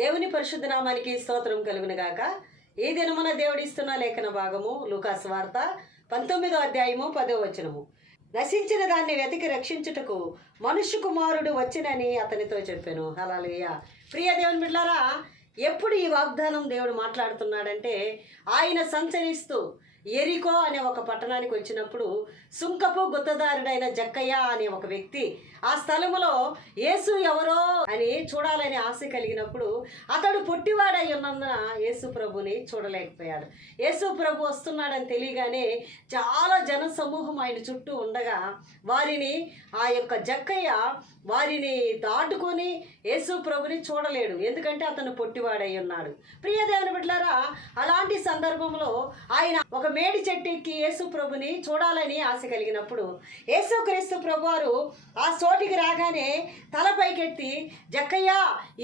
దేవుని పరిశుద్ధ నామానికి స్తోత్రం కలుగును గాక. ఈ దినమున దేవుడిస్తున్న లేఖన భాగము లూకాసు వార్త 19వ అధ్యాయము 10వ వచనము. నశించిన దాన్ని వెతికి రక్షించుటకు మనుష్య కుమారుడు వచ్చినని అతనితో చెప్పాను. హల్లెలూయా. ప్రియ దేవుని బిడ్డలారా, ఎప్పుడు ఈ వాగ్దానం దేవుడు మాట్లాడుతున్నాడంటే, ఆయన సంచరిస్తూ ఎరికో అనే ఒక పట్టణానికి వచ్చినప్పుడు సుంకపు గుత్తదారుడైన జక్కయ్య అనే ఒక వ్యక్తి ఆ స్థలములో యేసు ఎవరో అని చూడాలని ఆశ కలిగినప్పుడు అతడు పొట్టివాడై ఉన్నందున యేసు ప్రభుని చూడలేకపోయాడు. యేసు ప్రభు వస్తున్నాడని తెలియగానే చాలా జన సమూహం ఆయన చుట్టూ ఉండగా వారిని ఆ యొక్క జక్కయ్య వారిని దాటుకొని యేసు ప్రభుని చూడలేడు, ఎందుకంటే అతను పొట్టివాడై ఉన్నాడు. ప్రియ దేవుని బిడ్డలారా, అలాంటి సందర్భంలో ఆయన ఒక మేడి చెట్టుకి యేసు ప్రభుని చూడాలని ఆశ కలిగినప్పుడు యేసుక్రీస్తు ప్రభు వారు ఆ చోటికి రాగానే తల పైకెత్తి, జక్కయ్య,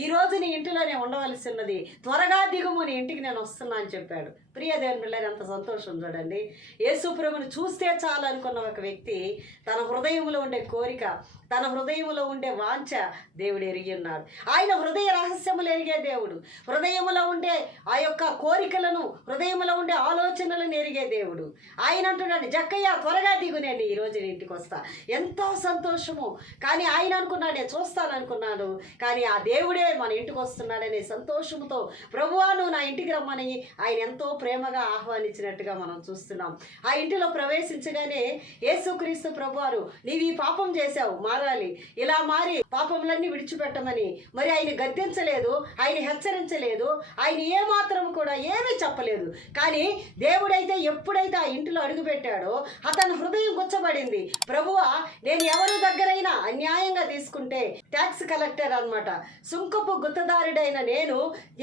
ఈరోజు నీ ఇంటిలోనే ఉండవలసి ఉన్నది, త్వరగా దిగుము, నీ ఇంటికి నేను వస్తున్నా అని చెప్పాడు. ప్రియ దేవుని బిడ్డలారా, ఎంత సంతోషం చూడండి. యేసు ప్రభుని చూస్తే చాలు అనుకున్న ఒక వ్యక్తి తన హృదయంలో ఉండే కోరిక, తన హృదయంలో ఉండే వాంఛ దేవుడు ఎరిగి ఉన్నాడు. ఆయన హృదయ రహస్యములు ఎరిగే దేవుడు, హృదయంలో ఉండే ఆ యొక్క కోరికలను, హృదయంలో ఉండే ఆలోచనలను ఎరిగే దేవుడు. ఆయన అంటున్నాడు, జక్కయ్య, త్వరగా దిగు, నేను ఈరోజు ఇంటికి వస్తా. ఎంతో సంతోషము. కానీ ఆయన అనుకున్నాడు, నేను చూస్తాను అనుకున్నాడు, కానీ ఆ దేవుడే మన ఇంటికి వస్తున్నాడనే సంతోషంతో ప్రభువా నువ్వు నా ఇంటికి రమ్మని ఆయన ఎంతో ప్రేమగా ఆహ్వానించినట్టుగా మనం చూస్తున్నాం. ఆ ఇంటిలో ప్రవేశించగానే యేసుక్రీస్తు ప్రభువారు, నీవు ఈ పాపం చేశావు, మారాలి, ఇలా మారి పాపములన్నీ విడిచిపెట్టమని మరి ఆయన గద్దించలేదు, ఆయన హెచ్చరించలేదు, ఆయన ఏమాత్రం కూడా ఏమీ చెప్పలేదు. కానీ దేవుడైతే ఎప్పుడైతే ఆ ఇంటిలో అడుగుపెట్టాడో అతని హృదయం గుచ్చబడింది. ప్రభువా, నేను ఎవరి దగ్గరైనా అన్యాయంగా తీసుకుంటే, ట్యాక్స్ కలెక్టర్ అన్నమాట, సుంకపు గుత్తదారుడైన నేను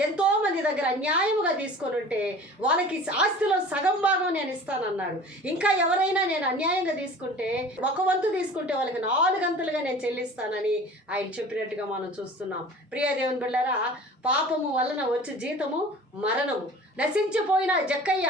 ఎంతో మంది దగ్గర అన్యాయముగా తీసుకొని ఉంటే వాళ్ళకి ఆస్తిలో సగం భాగం నేను ఇస్తానన్నాడు. ఇంకా ఎవరైనా నేను అన్యాయంగా తీసుకుంటే, ఒక వంతు తీసుకుంటే వాళ్ళకి 4 అంతులుగా నేను చెల్లిస్తానని ఆయన చెప్పినట్టుగా మనం చూస్తున్నాం. ప్రియ దేవుని బిడ్డలారా, పాపము వలన వచ్చే జీతము మరణము. నశించిపోయిన జక్కయ్య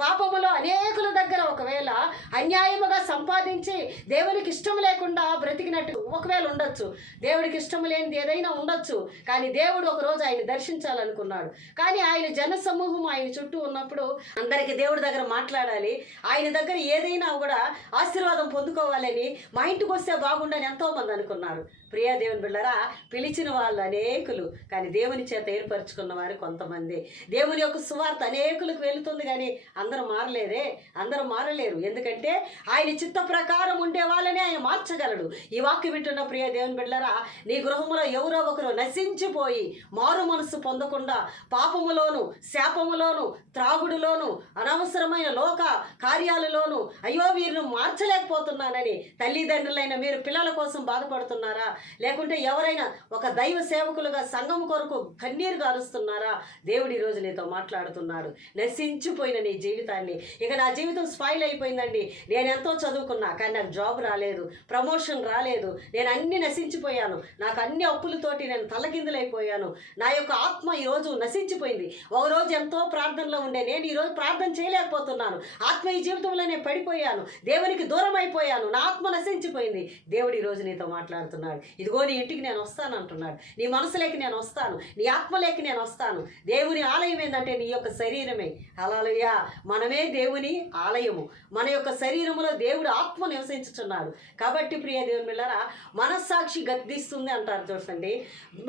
పాపములో అనేకుల దగ్గర ఒకవేళ అన్యాయముగా సంపాదించి దేవునికి ఇష్టం లేకుండా బ్రతికినట్టు ఒకవేళ ఉండొచ్చు, దేవుడికి ఇష్టం లేనిది ఏదైనా ఉండొచ్చు. కానీ దేవుడు ఒకరోజు ఆయన దర్శించాలనుకున్నాడు. కానీ ఆయన జన సమూహం ఆయన చుట్టూ ఉన్నప్పుడు అందరికీ దేవుడి దగ్గర మాట్లాడాలి, ఆయన దగ్గర ఏదైనా కూడా ఆశీర్వాదం పొందుకోవాలని, మా ఇంటికి వస్తే బాగుండని ఎంతోమంది అనుకున్నారు. ప్రియ దేవుని బిడ్డలారా, పిలిచిన వాళ్ళు అనేకులు, కానీ దేవుని చేత ఏర్పరచుకున్న వారు కొంతమంది. దేవుని యొక్క సువార్త అనేకులకు వెళుతుంది, కానీ అందరూ మారలేదే, అందరూ మారలేరు. ఎందుకంటే ఆయన చిత్త ప్రకారం ఉండే వాళ్ళని ఆయన మార్చగలడు. ఈ వాక్యం వింటున్న ప్రియ దేవుని బిడ్డలారా, నీ గృహంలో ఎవరో ఒకరు నశించిపోయి మారు మనస్సు పొందకుండా పాపములోను, శాపములోను, త్రాగుడులోను, అనవసరమైన లోక కార్యాలలోను, అయ్యో వీరిని మార్చలేకపోతున్నానని తల్లిదండ్రులైన మీరు పిల్లల కోసం బాధపడుతున్నారా? లేకుంటే ఎవరైనా ఒక దైవ సేవకులుగా సంఘం కొరకు కన్నీరు గారుస్తున్నారా? దేవుడు ఈరోజు నీతో మాట్లాడుతున్నాడు. నశించిపోయిన నీ జీవితాన్ని, ఇక నా జీవితం స్పాయిల్ అయిపోయిందండి, నేను ఎంతో చదువుకున్నా కానీ నాకు జాబ్ రాలేదు, ప్రమోషన్ రాలేదు, నేను అన్ని నశించిపోయాను, నాకు అన్ని అప్పులతోటి నేను తలకిందులైపోయాను, నా యొక్క ఆత్మ ఈరోజు నశించిపోయింది. ఒకరోజు ఎంతో ప్రార్థనలో ఉండే నేను ఈరోజు ప్రార్థన చేయలేకపోతున్నాను, ఆత్మ ఈ జీవితంలో నేను పడిపోయాను, దేవునికి దూరం అయిపోయాను, నా ఆత్మ నశించిపోయింది. దేవుడు ఈరోజు నీతో మాట్లాడుతున్నాడు. ఇదిగో నీ ఇంటికి నేను వస్తాను అంటున్నాడు. నీ మనసులోకి నేను వస్తాను, నీ ఆత్మలోకి నేను వస్తాను. దేవుని ఆలయం ఏంటంటే నీ యొక్క శరీరమే. హల్లెలూయా. మనమే దేవుని ఆలయము. మన యొక్క శరీరములో దేవుడు ఆత్మ నివసించుచున్నాడు. కాబట్టి ప్రియ దేవుని బిడ్డలారా, మనస్సాక్షి గద్దిస్తుంది అంటారు చూడండి.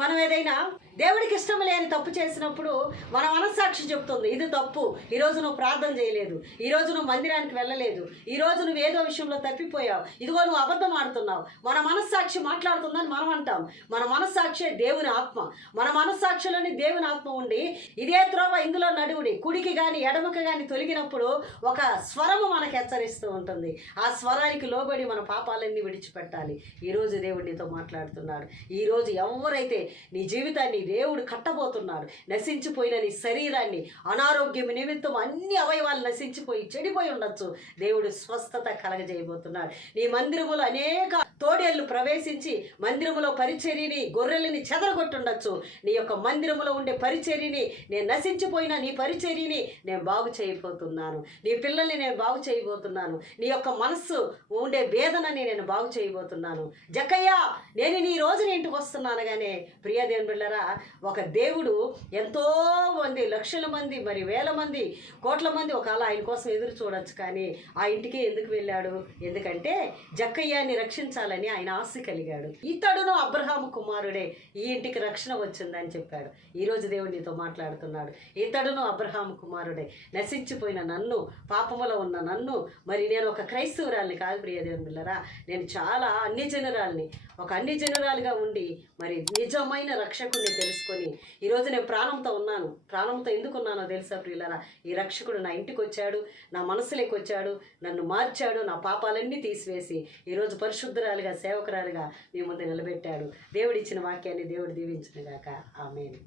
మనం ఏదైనా దేవుడికి ఇష్టం లేని తప్పు చేసినప్పుడు మన మనస్సాక్షి చెప్తుంది, ఇది తప్పు, ఈరోజు నువ్వు ప్రార్థన చేయలేదు, ఈరోజు నువ్వు మందిరానికి వెళ్ళలేదు, ఈరోజు నువ్వు ఏదో విషయంలో తప్పిపోయావు, ఇదిగో నువ్వు అబద్ధం ఆడుతున్నావు. మన మనస్సాక్షి మాట్లాడుతుందని మనం అంటాం. మన మనస్సాక్షి దేవుని ఆత్మ. మన మనస్సాక్షిలోని దేవుని ఆత్మ ఉండి, ఇదే త్రోవ ఇందులో నడువుడి, కుడికి కానీ ఎడమకి కానీ తొలగినప్పుడు ఒక స్వరము మనకు హెచ్చరిస్తూ ఉంటుంది. ఆ స్వరానికి లోబడి మన పాపాలన్నీ విడిచిపెట్టాలి. ఈరోజు దేవుడు నీతో మాట్లాడుతున్నాడు. ఈరోజు ఎవరైతే నీ జీవితాన్ని దేవుడు కట్టబోతున్నాడు, నశించిపోయిన నీ శరీరాన్ని, అనారోగ్యం నిమిత్తం అన్ని అవయవాలు నశించిపోయి చెడిపోయి ఉండొచ్చు, దేవుడు స్వస్థత కలగజేయబోతున్నాడు. నీ మందిరములో అనేక తోడేళ్లు ప్రవేశించి మందిరములో పరిచర్యని, గొర్రెలని చెదరగొట్టుండొచ్చు. నీ యొక్క మందిరములో ఉండే పరిచర్యని, నేను నశించిపోయిన నీ పరిచర్యని నేను బాగు చేయబోతున్నాను, నీ పిల్లల్ని నేను బాగు చేయబోతున్నాను, నీ యొక్క మనస్సు ఉండే వేదనని నేను బాగు చేయబోతున్నాను. జక్కయ్య, నేను నీ రోజున ఇంటికి వస్తున్నాను. కానీ ప్రియ దేవుని బిడ్డలారా, ఒక దేవుడు ఎంతో మంది, లక్షల మంది, మరి వేల మంది, కోట్ల మంది ఒకవేళ ఆయన కోసం ఎదురు చూడొచ్చు, కానీ ఆ ఇంటికి ఎందుకు వెళ్ళాడు? ఎందుకంటే జక్కయ్యాన్ని రక్షించాలని ఆయన ఆశ కలిగాడు. ఇతడును అబ్రహాము కుమారుడే, ఈ ఇంటికి రక్షణ వచ్చిందని చెప్పాడు. ఈరోజు దేవుడు నీతో మాట్లాడుతున్నాడు. ఇతడును అబ్రహాము కుమారుడే, నశించిపోయిన నన్ను, పాపములో ఉన్న నన్ను, మరి నేను ఒక క్రైస్తవురాల్ని కాదు ప్రియ దేవుని బిడ్డలారా, నేను చాలా అన్ని జనురాల్ని, ఒక అన్ని జనురాలుగా ఉండి మరి నిజమైన రక్షకుడిని తెలుసుకొని ఈరోజు నేను ప్రాణంతో ఉన్నాను. ప్రాణంతో ఎందుకు ఉన్నానో తెలుసా ప్రియులారా? ఈ రక్షకుడు నా ఇంటికి వచ్చాడు, నా మనసులోకి వచ్చాడు, నన్ను మార్చాడు, నా పాపాలన్నీ తీసివేసి ఈరోజు పరిశుద్ధరాలుగా, సేవకురాలుగా మీ ముందు నిలబెట్టాడు. దేవుడిచ్చిన వాక్యాన్ని దేవుడు దీవించును గాక. ఆమేన్.